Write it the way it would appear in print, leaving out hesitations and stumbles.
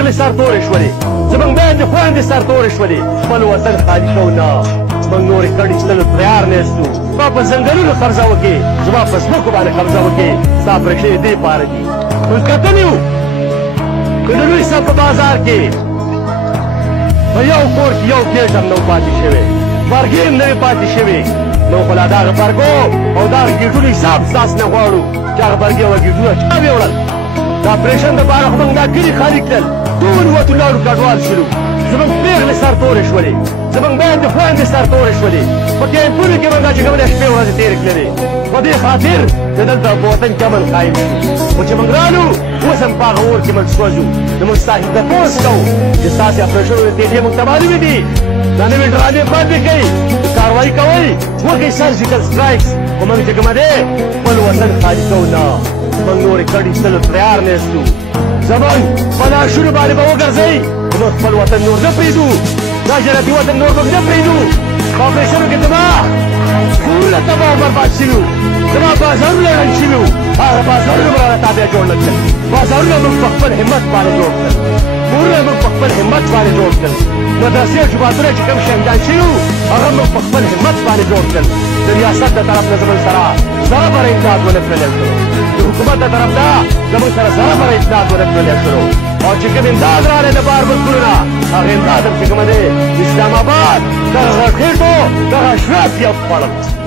پیغلې سرتورې شولې زموږ میندې خویندې سرتورې شولې خپل وطن خالي کوو نه موږ نورې کډې تللو تیار نه یستو زما په ځنګلونو قبضه وکړې زما په ځمکو باندې قبضه وکړې ستا پرېښې دې پاره دي موږ کتلي وو که د لوی صف په بازار کې په یو کور کې یو کیش هم نه و پاتې شوی برګې هم نه وې پاتې شوې نو خو لا دغه برګو او دغه ګېټونو حساب ستاسو نه غواړو چې هغه برګې او ګېټونه چا ویوړل د اپرېشن دپاره خو موږ دا کلي خالي کړل ټول وتو لاړو کډوال شولو زموږ پېغلې سرتورې شولې زموږ میندې خویندې سرتورې شولې په کیمپونو کې موږ دا چې کومې شپې ورځې تېرې کړلې په دې خاطر چې دلته په وطن کې امن قایم شو خو چې موږ رالو اوس هم په هغه اور کې موږ سوځو نو موږ ستاسې تپوس کوو چې ستاسې اپرېشنونه تېلې موږ ته معلومې دي دا نوې ډرامې بندې کوئ کاروایي کوئ وکړئ سرجیکل سټرایکس خو موږ چې کومه دی خپل وطن خالي کوو نه موږ نورې کډې ایستلو تیار نه یستو زموږ په لاشونو باندې به وګرځئ موږ خپل وطن نور نه پرېږدو دا جنتي وطن نور موږ نه پرېږدو په اپرېشنو کې زما کورونه تباه برباد شوي وو زما بازارونه ړنګ شوي وو هغه بازارونه به رانه تابع جوړ نه کړل بازارونه موږ په خپل همت باندې جوړ کړل کورونه موږ په خپل همت باندې جوړ کړل مدرسې او جوماتونه چې کوم شهیدان شوي وو هغه موږ په خپل همت باندې جوړ کړل د ریاست د طرف نه زموږ سره ذره بره امداد ونه کړلی شلو د حکومت د طرف نه زموږ سره ذره بره امداد ونه کړلی شلو او چې کوم امداد راغلی د بهر ملکونو نه هغه امداد هم چې کومه دی اسلام آباد دغه غټ خېټو دغه اشراف یې خوړل